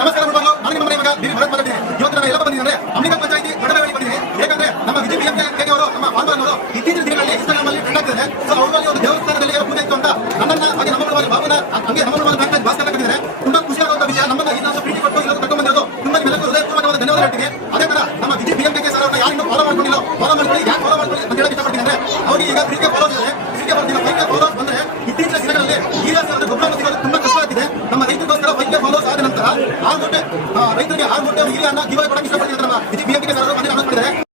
ನಮಸ್ಕಾರ ನೋಡಲು ನಾನು ನಿಮ್ಮ ಮನೆ ಮಗ ಬಿ ಭರತ್ ಮಾತಾಡ್ತೀನಿ. ಇವತ್ತು ನಾನು ಎಲ್ಲ ಬಂದಿದ್ದೇನೆ ಅಂಬಿಕಾ ಪಂಚಾಯತಿ ದೊಡ್ಡಬಳ್ಳಾಳಿ ಬಂದಿದ್ದೀನಿ. ಯಾಕಂದ್ರೆ ನಮ್ಮ ವಿಜಿ BMK ಅವರು ನಮ್ಮ ಬಾಂಧವರು ಇತ್ತೀಚಿನ ದಿನಗಳಲ್ಲಿ ಇನ್ಸ್ಟಾಗ್ರಾಮ್ ಅಲ್ಲಿ ಟ್ರೆಂಡ್ ಆಗ್ತಿದೆ. ಸೊ ಅವರಲ್ಲಿ ಒಂದು ದೇವಸ್ಥಾನದಲ್ಲಿ ಏನೋ ಪೂಜೆ ಇತ್ತು ಅಂತ ನನ್ನನ್ನ ಹಾಗೆ ನಮ್ಮ ಬಾಬುನ ಹಂಗೆ ನಮ್ಮ ಬ್ಯಾಂಕ್ ಭಾಸ್ಕರ್ ಕಟ್ಟಿದ್ದಾರೆ. ತುಂಬಾ ಖುಷಿಯಾಗುವಂತ ವಿಷಯ. ನಮ್ಮನ್ನ ಇನ್ನೊಂದು ಪ್ರೀತಿ ಕೊಟ್ಟು ಇಲ್ಲೊಂದು ಕರ್ಕೊಂಡು ಬಂದಿರೋದು ತುಂಬಾ ನಿಮ್ಮೆಲ್ಲರಿಗೂ ಹೃದಯಪೂರ್ವಕವಾದ ಧನ್ಯವಾದ ಹೇಳ್ತೀನಿ. ಅದೇ ತರ ನಮ್ಮ ವಿಜಿ BMK ಸರ್ ಅವ್ರನ್ನ ಯಾರು ಫಾಲೋ ಮಾಡ್ಕೊಂಡಿಲ್ಲ ಫಾಲೋ ಮಾಡ್ಕೊಳ್ಳಿ. ಯಾಕೆ ಫಾಲೋ ಮಾಡ್ಕೊಳ್ಳಿ ಅಂತ ಹೇಳಕ್ ಇಷ್ಟಪಡ್ತೀನಿ ಅಂದ್ರೆ ಅವರಿಗೆ ಈಗ 3K ಫಾಲೋಸ್ ಇದೆ. 3K ಬರ್ತಿಲ್ಲ 5K ಫಾಲೋಸ್ ಬಂದ್ರೆ ಇತ್ತೀಚಿನ ದಿನಗಳಲ್ಲಿ ಈಗ ಗೊಬ್ಬರ ಸಿಗೋದು ತುಂಬಾ ಕಷ್ಟ ಆಗ್ತಿದೆ. ನಮ್ಮ ರೈತರಿಗೋಸ್ಕರ 5K ಫಾಲೋಸ್ ಆದ ನಂತರ 6 ಮೂಟೆ ರೈತರಿಗೆ 6 ಮೂಟೆ ಹಿರಿಯನ್ನ ಗಿವ್ ಕೊಡಕ್ಕೆ ಇಷ್ಟಪಡ್ತೀನಿ ಅಂತ ನಮ್ಮ ವಿಜಿ BMK ಸರ್ ಅವರು ಮನೆ ಮಾಡಿದ್ದಾರೆ.